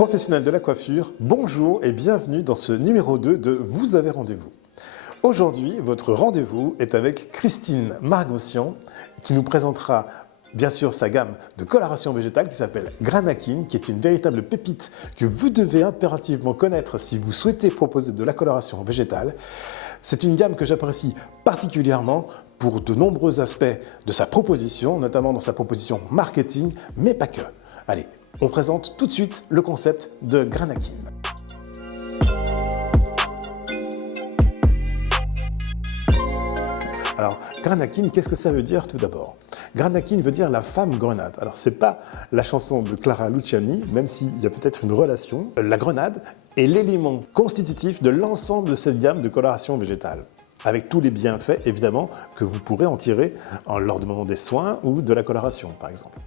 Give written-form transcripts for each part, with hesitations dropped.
Professionnels de la coiffure, bonjour et bienvenue dans ce numéro 2 de Vous avez rendez-vous. Aujourd'hui, votre rendez-vous est avec Christine Margossian qui nous présentera bien sûr sa gamme de coloration végétale qui s'appelle Granakin, qui est une véritable pépite que vous devez impérativement connaître si vous souhaitez proposer de la coloration végétale. C'est une gamme que j'apprécie particulièrement pour de nombreux aspects de sa proposition, notamment dans sa proposition marketing, mais pas que. Allez, on présente tout de suite le concept de Granakin. Alors, Granakin, qu'est-ce que ça veut dire tout d'abord? Granakin veut dire la femme grenade. Alors, c'est pas la chanson de Clara Luciani, même s'il y a peut-être une relation. La grenade est l'élément constitutif de l'ensemble de cette gamme de coloration végétale, avec tous les bienfaits, évidemment, que vous pourrez en tirer lors du moment des soins ou de la coloration, par exemple.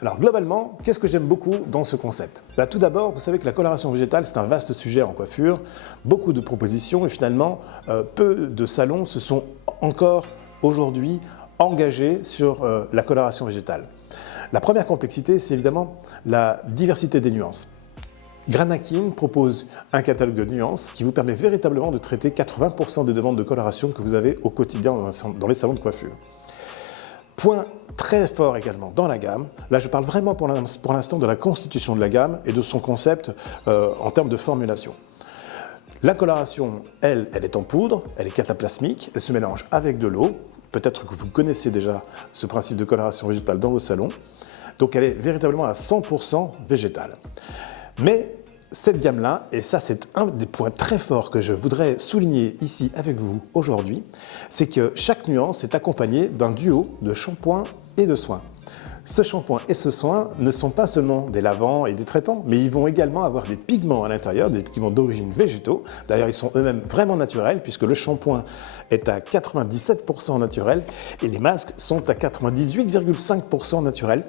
Alors, globalement, qu'est-ce que j'aime beaucoup dans ce concept? Tout d'abord, vous savez que la coloration végétale, c'est un vaste sujet en coiffure, beaucoup de propositions, et finalement, peu de salons se sont encore aujourd'hui engagés sur la coloration végétale. La première complexité, c'est évidemment la diversité des nuances. Granakin propose un catalogue de nuances qui vous permet véritablement de traiter 80% des demandes de coloration que vous avez au quotidien dans les salons de coiffure. Point très fort également dans la gamme, là je parle vraiment pour l'instant de la constitution de la gamme et de son concept en termes de formulation. La coloration, elle est en poudre, elle est cataplasmique, elle se mélange avec de l'eau. Peut-être que vous connaissez déjà ce principe de coloration végétale dans vos salons. Donc elle est véritablement à 100% végétale. Mais cette gamme-là, et ça c'est un des points très forts que je voudrais souligner ici avec vous aujourd'hui, c'est que chaque nuance est accompagnée d'un duo de shampoing et de soins. Ce shampoing et ce soin ne sont pas seulement des lavants et des traitants, mais ils vont également avoir des pigments à l'intérieur, des pigments d'origine végétaux. D'ailleurs, ils sont eux-mêmes vraiment naturels, puisque le shampoing est à 97% naturel et les masques sont à 98,5% naturels.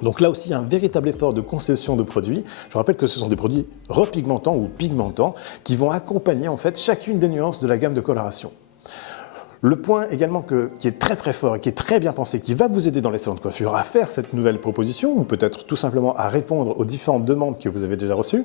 Donc là aussi, un véritable effort de conception de produits. Je vous rappelle que ce sont des produits repigmentants ou pigmentants qui vont accompagner en fait chacune des nuances de la gamme de coloration. Le point également qui est très fort et qui est très bien pensé, qui va vous aider dans les salons de coiffure à faire cette nouvelle proposition ou peut-être tout simplement à répondre aux différentes demandes que vous avez déjà reçues,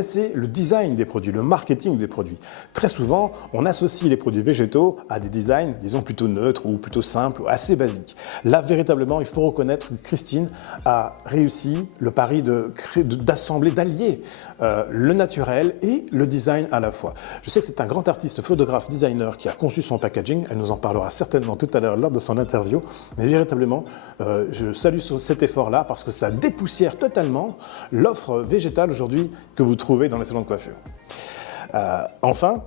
c'est le design des produits, le marketing des produits. Très souvent, on associe les produits végétaux à des designs, disons, plutôt neutres ou plutôt simples ou assez basiques. Là, véritablement, il faut reconnaître que Christine a réussi le pari d'assembler, d'allier le naturel et le design à la fois. Je sais que c'est un grand artiste, photographe, designer qui a conçu son packaging. Elle nous en parlera certainement tout à l'heure lors de son interview. Mais véritablement, je salue cet effort-là parce que ça dépoussière totalement l'offre végétale aujourd'hui que vous trouvez dans les salons de coiffure. Enfin,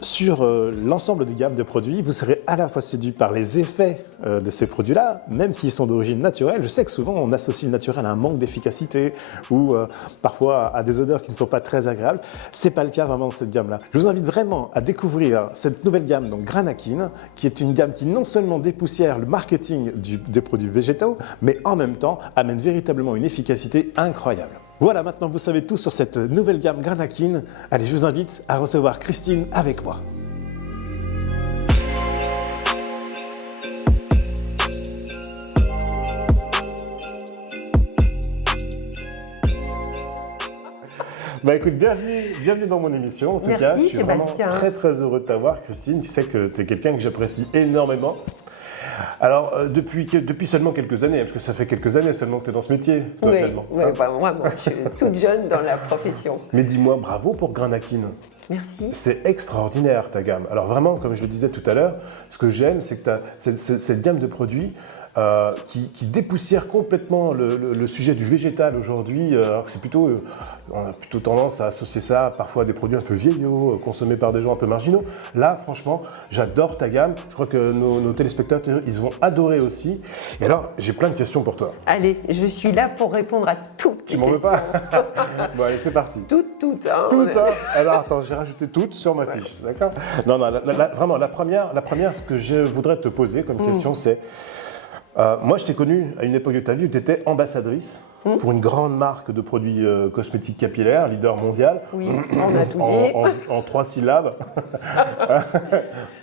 sur l'ensemble des gammes de produits, vous serez à la fois séduit par les effets de ces produits-là, même s'ils sont d'origine naturelle. Je sais que souvent on associe le naturel à un manque d'efficacité ou parfois à des odeurs qui ne sont pas très agréables. Ce n'est pas le cas vraiment de cette gamme-là. Je vous invite vraiment à découvrir cette nouvelle gamme, donc Granakin, qui est une gamme qui non seulement dépoussière le marketing des produits végétaux, mais en même temps amène véritablement une efficacité incroyable. Voilà, maintenant vous savez tout sur cette nouvelle gamme Granakin. Allez, je vous invite à recevoir Christine avec moi. Écoute, bienvenue dans mon émission. En tout cas, je suis vraiment très heureux de t'avoir, Christine. Tu sais que tu es quelqu'un que j'apprécie énormément. Alors, depuis seulement quelques années, parce que ça fait quelques années seulement que tu es dans ce métier, toi, vraiment, je suis toute jeune dans la profession. Mais dis-moi, bravo pour Granakin. Merci. C'est extraordinaire ta gamme. Alors vraiment, comme je le disais tout à l'heure, ce que j'aime, c'est que tu as cette gamme de produits qui dépoussière complètement le sujet du végétal aujourd'hui, alors que on a plutôt tendance à associer ça parfois à des produits un peu vieillots, consommés par des gens un peu marginaux. Là, franchement, j'adore ta gamme. Je crois que nos téléspectateurs, ils vont adorer aussi. Et alors, j'ai plein de questions pour toi. Allez, je suis là pour répondre à toutes tes questions. Tu m'en veux pas? Bon, allez, c'est parti. Toutes, hein. Toutes, hein. Alors, attends, j'ai rajouté toutes sur ma fiche, d'accord? Non, vraiment, la première que je voudrais te poser comme question, c'est... moi, je t'ai connue à une époque de ta vie où tu étais ambassadrice pour une grande marque de produits cosmétiques capillaires, leader mondial. Oui, on a tout dit. En 3 syllabes.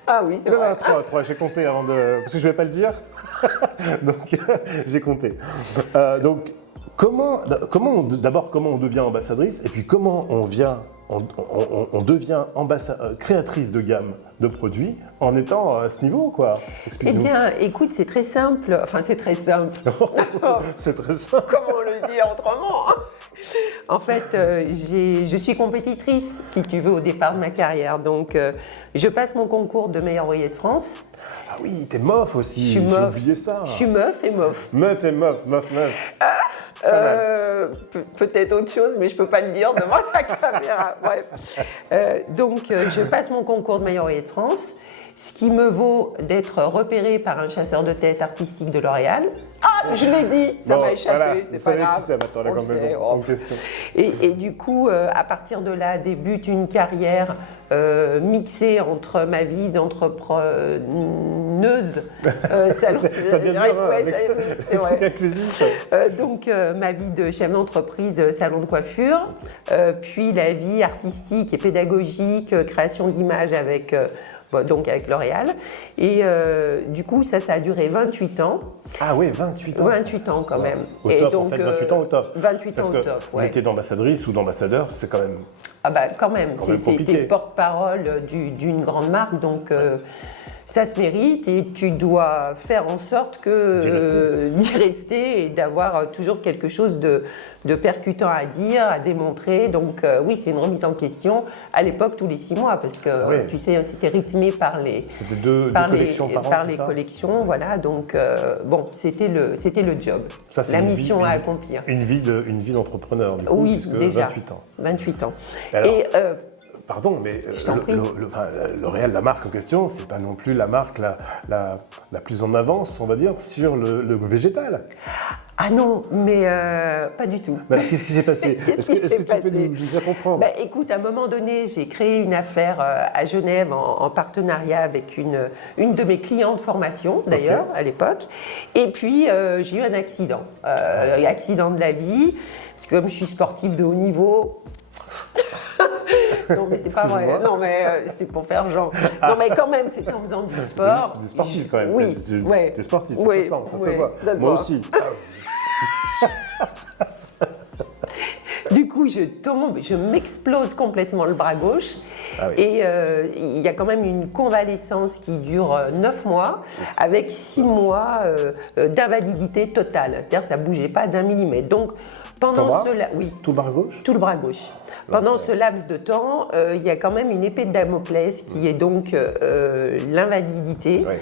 Ah oui, c'est vrai. Non, 3, j'ai compté avant de... Parce que je ne vais pas le dire. Donc, j'ai compté. Donc, d'abord, comment on devient ambassadrice et puis comment on devient créatrice de gamme de produits en étant à ce niveau, quoi. Eh Explique-nous. bien, écoute, c'est très simple. Enfin, c'est très simple. C'est très simple. Comment on le dit autrement, hein. En fait, je suis compétitrice, si tu veux, au départ de ma carrière. Donc, je passe mon concours de meilleur ouvrier de France. Ah oui, t'es meuf aussi, Je suis j'ai meuf. oublié ça. Je suis meuf et meuf. Meuf et meuf. Peut-être autre chose, mais je ne peux pas le dire devant la caméra. Bref. Donc, je passe mon concours de meilleur ouvrier de France, ce qui me vaut d'être repérée par un chasseur de tête artistique de L'Oréal. Ah, je l'ai dit, ça m'a échappé, voilà, c'est pas grave. Qui c'est maintenant, la On grande le sait, maison, oh. en question. Et du coup, à partir de là, débute une carrière mixée entre ma vie d'entrepreneuse. Ça devient dur, hein, c'est vrai. truc inclusif. Donc, ma vie de chef d'entreprise, salon de coiffure, puis la vie artistique et pédagogique, création d'images avec L'Oréal. Et du coup, ça a duré 28 ans. Ah oui, 28 ans. 28 ans quand même. Au Et top, donc, en fait, 28 ans au top. 28 Parce ans que au top, ouais. métier d'ambassadrice ou d'ambassadeur, c'est quand même... Ah bah quand même, même compliqué. t'es porte-parole d'une grande marque, donc ça se mérite et tu dois faire en sorte d'y rester et d'avoir toujours quelque chose de percutant à dire, à démontrer. Donc oui, c'est une remise en question à l'époque tous les 6 mois parce que tu sais, c'était rythmé par les C'était deux collections par an, par c'est les ça collections, voilà. Donc bon, c'était le job, Ça, c'est la une mission vie, à accomplir. Une vie d'entrepreneur, du coup, Oui, puisque déjà. 28 ans. 28 ans. Alors, Et pardon, mais Je t'en prie. L'Oréal, la marque en question, c'est pas non plus la marque la plus en avance, on va dire, sur le végétal. ah non, mais pas du tout. Mais alors, qu'est-ce qui s'est passé? Qu'est-ce Est-ce qui que s'est tu peux passé nous faire comprendre? Bah, écoute, à un moment donné, j'ai créé une affaire à Genève en partenariat avec une de mes clientes de formation, d'ailleurs, à l'époque. Et puis, j'ai eu un accident. Accident de la vie, parce que comme je suis sportive de haut niveau... Non mais c'est pas vrai, non mais c'était pour faire genre. Non mais quand même, c'était en faisant du sport. T'es sportif quand même, Oui, t'es sportif, ça oui, se sent, ça se oui, voit. ça se Moi voit. aussi. Du coup, je tombe, je m'explose complètement le bras gauche. Ah oui. Et il y a quand même une convalescence qui dure 9 mois, avec 6 mois d'invalidité totale. C'est-à-dire que ça ne bougeait pas d'1 millimètre. Donc, pendant oui, Tout le bras gauche? tout le bras gauche. Pendant ce laps de temps, il y a quand même une épée de Damoclès qui est donc l'invalidité. Oui.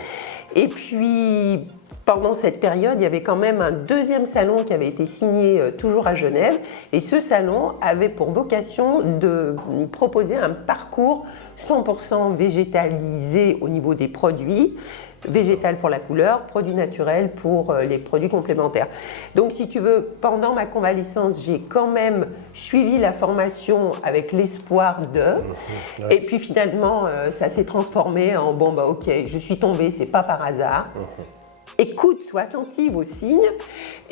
Et puis, pendant cette période, il y avait quand même un deuxième salon qui avait été signé toujours à Genève. Et ce salon avait pour vocation de proposer un parcours 100% végétalisé au niveau des produits. Végétal pour la couleur, produit naturel pour les produits complémentaires. Donc si tu veux, pendant ma convalescence, j'ai quand même suivi la formation avec l'espoir de... Ouais. Et puis finalement, ça s'est transformé en bon bah ok, je suis tombée, c'est pas par hasard. Écoute, sois attentive aux signes.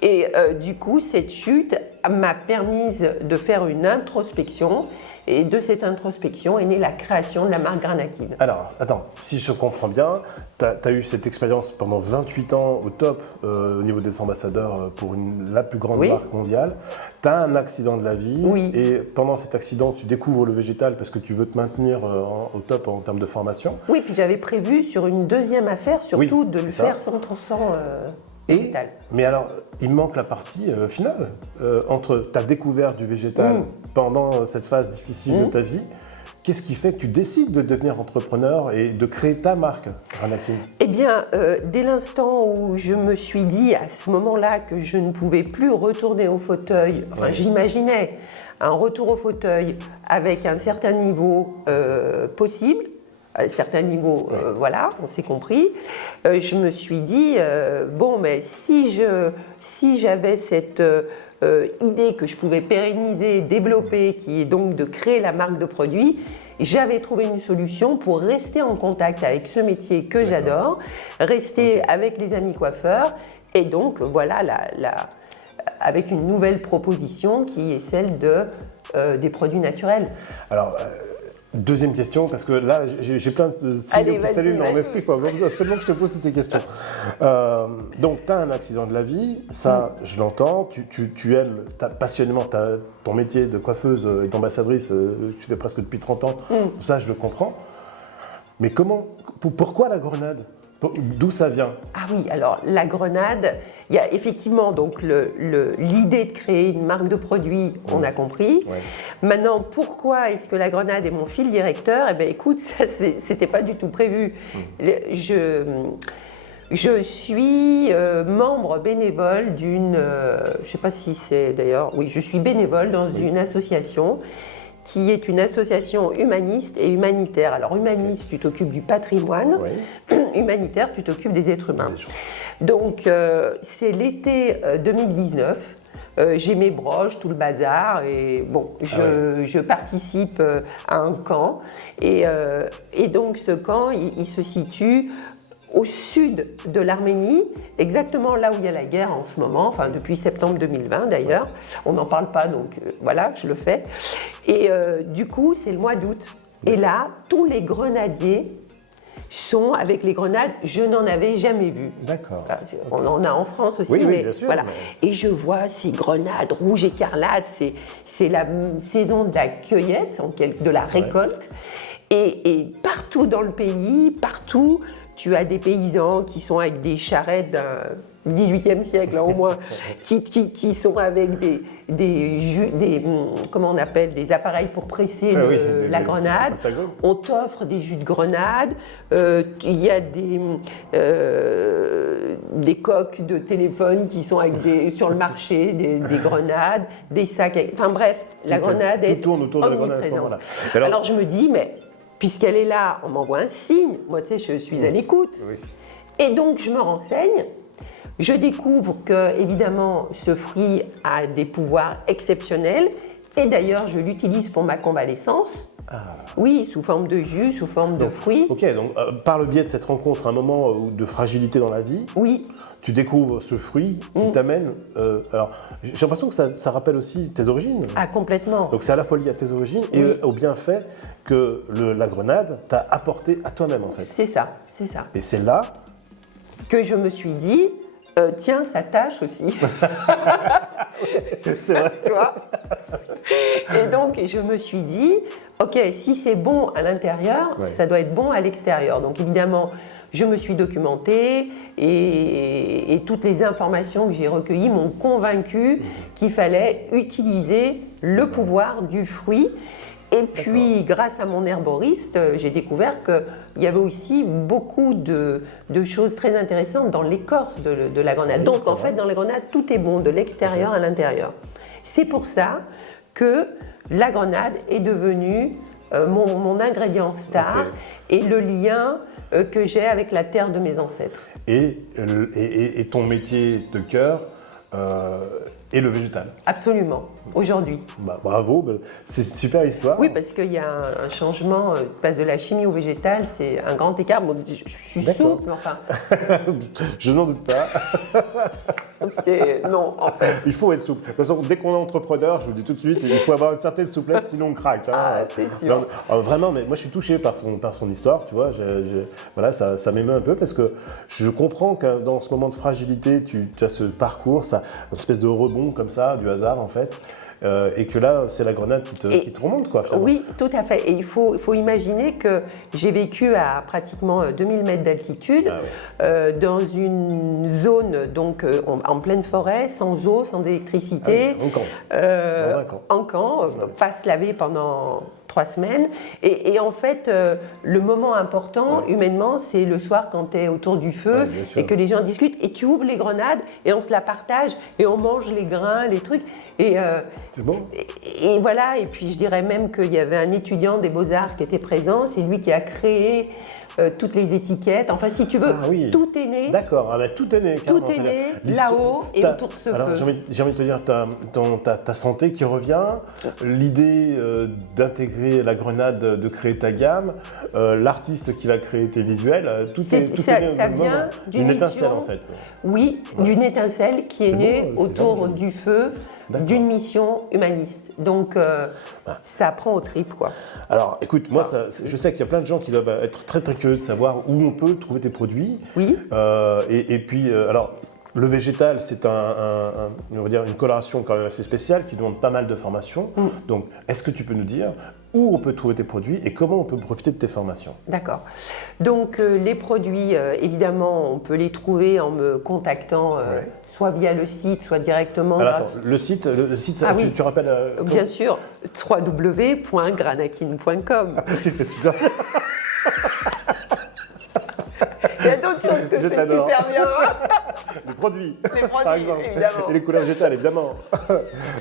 Et du coup, cette chute m'a permis de faire une introspection. Et de cette introspection est née la création de la marque Granakid. Alors, attends, si je comprends bien, tu as eu cette expérience pendant 28 ans au top au niveau des ambassadeurs pour la plus grande marque mondiale. Tu as un accident de la vie et pendant cet accident, tu découvres le végétal parce que tu veux te maintenir au top en termes de formation. Oui, puis j'avais prévu sur une deuxième affaire, surtout de le faire 100% végétal. Mais alors, il manque la partie finale entre ta découverte du végétal pendant cette phase difficile de ta vie. Qu'est-ce qui fait que tu décides de devenir entrepreneur et de créer ta marque, Granakid? Eh bien, dès l'instant où je me suis dit à ce moment-là que je ne pouvais plus retourner au fauteuil, enfin j'imaginais un retour au fauteuil avec un certain niveau possible, un certain niveau, voilà, on s'est compris, je me suis dit, bon, mais si j'avais cette... idée que je pouvais pérenniser, développer, qui est donc de créer la marque de produit, j'avais trouvé une solution pour rester en contact avec ce métier que j'adore, rester avec les amis coiffeurs, et donc voilà, avec une nouvelle proposition qui est celle des produits naturels. Alors, Deuxième question, parce que là, j'ai plein de signaux qui s'allument dans mon esprit. Il faut absolument que je te pose ces questions. Donc, tu as un accident de la vie, ça, je l'entends. Tu aimes passionnément ton métier de coiffeuse et d'ambassadrice, tu fais presque depuis 30 ans. Tout ça, je le comprends. Mais pourquoi la grenade? D'où ça vient? Ah oui, alors la grenade, il y a effectivement donc l'idée de créer une marque de produit, on a compris. Ouais. Maintenant, pourquoi est-ce que la grenade est mon fil directeur? Eh bien écoute, ça c'était pas du tout prévu. Je suis membre bénévole d'une, je ne sais pas si c'est d'ailleurs, oui, je suis bénévole dans une association qui est une association humaniste et humanitaire. Alors humaniste, tu t'occupes du patrimoine, humanitaire, tu t'occupes des êtres humains. Donc c'est l'été 2019, j'ai mes broches, tout le bazar, et bon, je participe à un camp, et donc ce camp, il se situe au sud de l'Arménie, exactement là où il y a la guerre en ce moment, enfin depuis septembre 2020 d'ailleurs, on n'en parle pas donc voilà, je le fais. Et du coup, c'est le mois d'août. Et là, tous les grenadiers sont avec les grenades, je n'en avais jamais vu. D'accord. Enfin, on en a en France aussi, oui, mais bien sûr, voilà. Mais... Et je vois ces grenades rouges écarlates, c'est la saison de la cueillette, de la récolte. Et partout dans le pays, partout, tu as des paysans qui sont avec des charrettes du XVIIIe siècle, là, au moins, qui sont avec comment on appelle, des appareils pour presser la grenade. On t'offre des jus de grenade. Il y a des coques de téléphone qui sont sur le marché, des grenades, des sacs. Enfin bref, la grenade est tout tourne autour de la grenade à ce moment-là. Alors je me dis, mais puisqu'elle est là, on m'envoie un signe. Moi, tu sais, je suis à l'écoute. Oui. Et donc, je me renseigne. Je découvre que, évidemment, ce fruit a des pouvoirs exceptionnels. Et d'ailleurs, je l'utilise pour ma convalescence. Ah. Oui, sous forme de jus, sous forme de fruits. Ok, donc par le biais de cette rencontre, un moment de fragilité dans la vie, oui. Tu découvres ce fruit qui t'amène. Alors, j'ai l'impression que ça rappelle aussi tes origines. Ah, complètement. Donc, c'est à la fois lié à tes origines et au bienfait que la grenade t'a apporté à toi-même, en fait. C'est ça, c'est ça. Et c'est là que je me suis dit, tiens, ça tâche aussi. C'est vrai. Tu vois. Et donc, je me suis dit, ok, si c'est bon à l'intérieur, ça doit être bon à l'extérieur. Donc, évidemment, je me suis documentée et toutes les informations que j'ai recueillies m'ont convaincu qu'il fallait utiliser le pouvoir du fruit. Et puis, grâce à mon herboriste, j'ai découvert qu'il y avait aussi beaucoup de choses très intéressantes dans l'écorce de la grenade. Donc, en fait, dans la grenade, tout est bon, de l'extérieur à l'intérieur. C'est pour ça que la grenade est devenue mon ingrédient star et le lien que j'ai avec la terre de mes ancêtres. Et ton métier de cœur est le végétal. Absolument, aujourd'hui. Bah, bravo, c'est une super histoire. Oui, parce qu'il y a un changement, tu passes de la chimie au végétal, c'est un grand écart. Bon, je suis souple, enfin. Je n'en doute pas. Non, en fait. Il faut être souple. De toute façon, dès qu'on est entrepreneur, je vous le dis tout de suite, il faut avoir une certaine souplesse, sinon on craque. Hein. Ah, c'est sûr. Alors, vraiment, mais moi je suis touché par son histoire, tu vois. Voilà, ça m'émeut un peu parce que je comprends que dans ce moment de fragilité, tu as ce parcours, une espèce de rebond comme ça, du hasard en fait. Et que là, c'est la grenade qui te remonte, quoi, finalement. Oui, tout à fait. Et il faut imaginer que j'ai vécu à pratiquement 2000 mètres d'altitude, dans une zone donc en pleine forêt, sans eau, sans électricité. En camp. Dans un camp. En camp, pas se laver pendant 3 semaines. Et en fait, le moment important, humainement, c'est le soir quand tu es autour du feu et que les gens discutent. Et tu ouvres les grenades et on se la partage et on mange les grains, les trucs. C'est bon. Et voilà, et puis je dirais même qu'il y avait un étudiant des Beaux-Arts qui était présent, c'est lui qui a créé toutes les étiquettes. Enfin, si tu veux, tout est né. D'accord, tout est né. Tout est né là-haut et autour de ce feu. J'ai envie de te dire, ta santé qui revient, l'idée d'intégrer la grenade, de créer ta gamme, l'artiste qui va créer tes visuels, tout est né. Ça vient d'une étincelle en fait. Oui, d'une étincelle qui est née autour du feu. d'une mission humaniste. Donc, ça prend au tripes, quoi. Alors, écoute, moi, je sais qu'il y a plein de gens qui doivent être très très curieux de savoir où on peut trouver tes produits. Oui. Et puis, alors, le végétal, c'est on va dire une coloration quand même assez spéciale qui demande pas mal de formations. Donc, est-ce que tu peux nous dire où on peut trouver tes produits et comment on peut profiter de tes formations? D'accord. Donc, les produits, évidemment, on peut les trouver en me contactant soit via le site, soit directement. Alors, attends, le site tu rappelles bien sûr, www.granakin.com. Tu le fais super. Il y a d'autres choses que je fais t'adore. super bien. Les produits, Par exemple, évidemment. et les couleurs végétales, évidemment.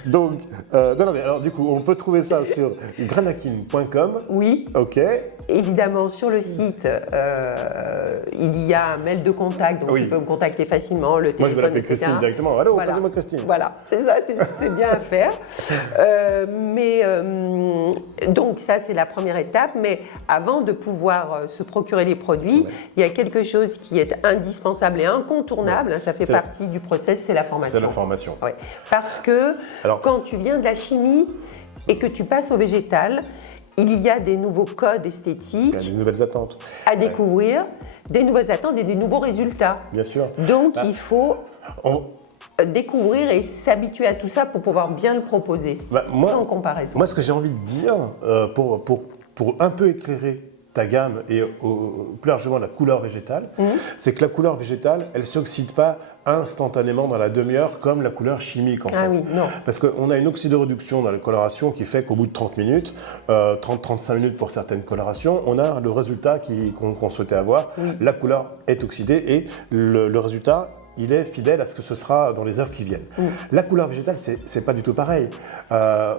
Donc, non, mais alors du coup, on peut trouver ça sur granakin.com. Oui. Ok. Évidemment, sur le site, il y a un mail de contact, donc tu peux me contacter facilement, le téléphone, Moi, je vais l'appeler etc. Christine directement. Allô, passez-moi Christine. Voilà, c'est ça, c'est bien à faire. Donc ça, c'est la première étape. Mais avant de pouvoir se procurer les produits, il y a quelque chose qui est indispensable et incontournable, ça fait partie du process, c'est la formation. C'est la formation. Ouais. Parce que quand tu viens de la chimie et que tu passes au végétal, il y a des nouveaux codes esthétiques. Il y a des nouvelles attentes à découvrir, des nouvelles attentes et des nouveaux résultats. Bien sûr. Donc il faut découvrir et s'habituer à tout ça pour pouvoir bien le proposer, sans comparaison. Moi, ce que j'ai envie de dire, pour un peu éclairer ta gamme et plus largement la couleur végétale, c'est que la couleur végétale, elle ne s'oxyde pas instantanément dans la demi-heure comme la couleur chimique en fait. Ah oui, non. Parce qu'on a une oxydoréduction dans la coloration qui fait qu'au bout de 30 minutes, 30-35 minutes pour certaines colorations, on a le résultat qu'on souhaitait avoir. La couleur est oxydée et le résultat, il est fidèle à ce que ce sera dans les heures qui viennent. La couleur végétale, c'est pas du tout pareil.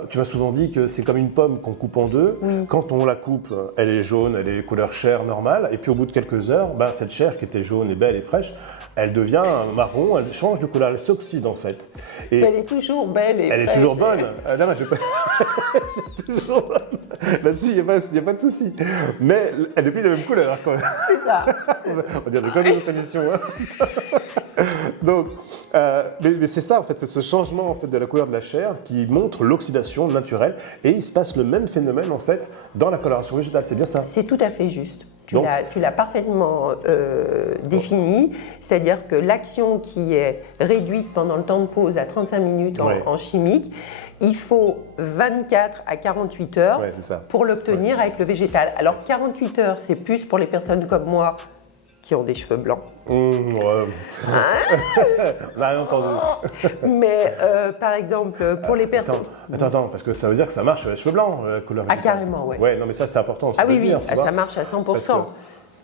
Tu m'as souvent dit que c'est comme une pomme qu'on coupe en deux. Quand on la coupe, elle est jaune, elle est couleur chair normale. Et puis au bout de quelques heures, cette chair qui était jaune et belle et fraîche, elle devient marron, elle change de couleur, elle s'oxyde en fait. Et elle est toujours belle et elle fraîche. est toujours bonne. Non, mais c'est toujours bonne. Là-dessus, il n'y a pas de souci. Mais elle est plus la même couleur quand même. C'est ça. On va dire de quoi dans cette émission. Donc, mais c'est ça en fait, c'est ce changement en fait de la couleur de la chair qui montre l'oxydation naturelle et il se passe le même phénomène en fait dans la coloration végétale, c'est bien ça? C'est tout à fait juste. Tu l'as parfaitement défini, c'est-à-dire que l'action qui est réduite pendant le temps de pause à 35 minutes en chimique, il faut 24 à 48 heures pour l'obtenir avec le végétal. Alors 48 heures, c'est plus pour les personnes comme moi qui ont des cheveux blancs. On n'a rien entendu. Mais par exemple, pour les personnes... Attends, parce que ça veut dire que ça marche sur les cheveux blancs, la couleur végétale. Carrément, oui. Ouais, non mais ça c'est important aussi de le dire, tu vois. Ça marche à 100%.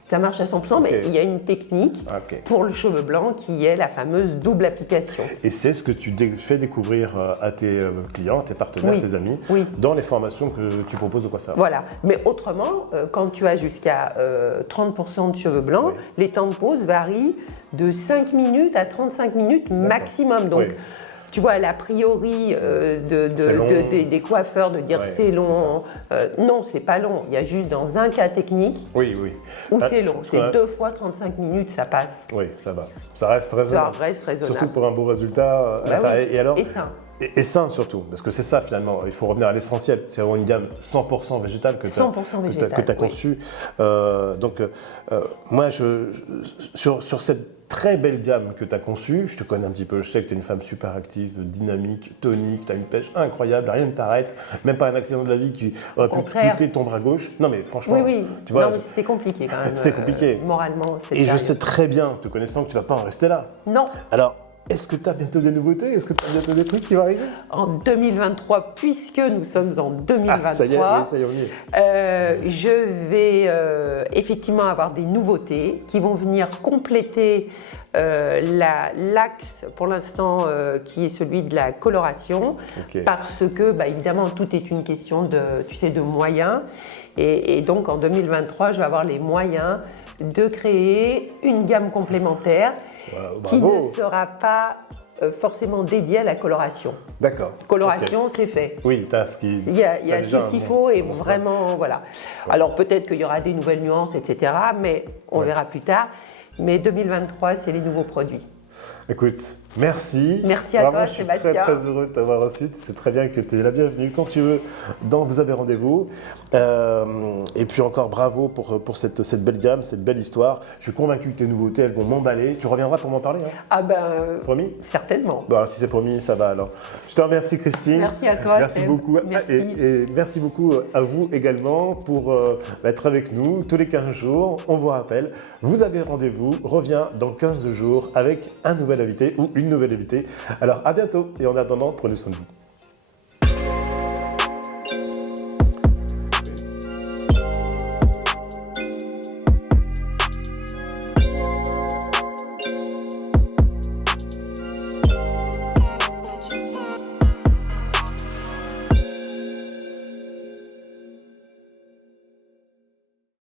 Ça marche à 100%, mais il y a une technique pour le cheveu blanc qui est la fameuse double application. Et c'est ce que tu fais découvrir à tes clients, à tes partenaires, tes amis, dans les formations que tu proposes aux coiffeurs. Voilà, mais autrement, quand tu as jusqu'à 30% de cheveux blancs, les temps de pause varient de 5 minutes à 35 minutes maximum. Donc, tu vois, l'a priori des coiffeurs de dire c'est long. Non, c'est pas long. Il y a juste dans un cas technique où c'est long. C'est 2 fois 35 minutes, ça passe. Oui, ça va. Ça reste raisonnable. Ça reste raisonnable. Surtout pour un beau résultat. Et sain. Et sain surtout, parce que c'est ça finalement, il faut revenir à l'essentiel. C'est vraiment une gamme 100% végétale que tu as conçue. Moi, sur cette très belle gamme que tu as conçue, je te connais un petit peu, je sais que tu es une femme super active, dynamique, tonique, tu as une pêche incroyable, rien ne t'arrête, même pas un accident de la vie qui aurait pu te coûter ton bras gauche. Non mais franchement, tu vois, non, mais c'était compliqué quand même. C'était compliqué. Moralement, c'est Et je sais très bien, te connaissant, que tu ne vas pas en rester là. Non. Alors, est-ce que tu as bientôt des nouveautés? Est-ce que tu as bientôt des trucs qui vont arriver? En 2023, puisque nous sommes en 2023, ça y est, on y est. Je vais effectivement avoir des nouveautés qui vont venir compléter l'axe pour l'instant qui est celui de la coloration, parce que évidemment tout est une question de moyens et donc en 2023 je vais avoir les moyens de créer une gamme complémentaire qui ne sera pas forcément dédiée à la coloration. D'accord. Coloration, c'est fait. Oui, tu as ce qu'il Il y a tout ce qu'il faut et vraiment, voilà. Alors peut-être qu'il y aura des nouvelles nuances, etc., mais on verra plus tard. Mais 2023, c'est les nouveaux produits. Écoute, merci. Merci à Vraiment, toi, je suis Sébastien. très très heureux de t'avoir reçu. C'est très bien que tu es la bienvenue quand tu veux dans Vous avez rendez-vous. Et puis encore bravo pour cette belle gamme, cette belle histoire. Je suis convaincu que tes nouveautés, elles vont m'emballer. Tu reviendras pour m'en parler, hein? Ah ben, Promis? certainement. Bon, alors, si c'est promis, ça va alors. Je te remercie, Christine. Merci à toi, Merci Seb. beaucoup. Merci. Et merci beaucoup à vous également pour être avec nous tous les 15 jours. On vous rappelle, Vous avez rendez-vous revient dans 15 jours avec un nouvel invité ou une nouvelle invitée. Alors à bientôt et en attendant, prenez soin de vous.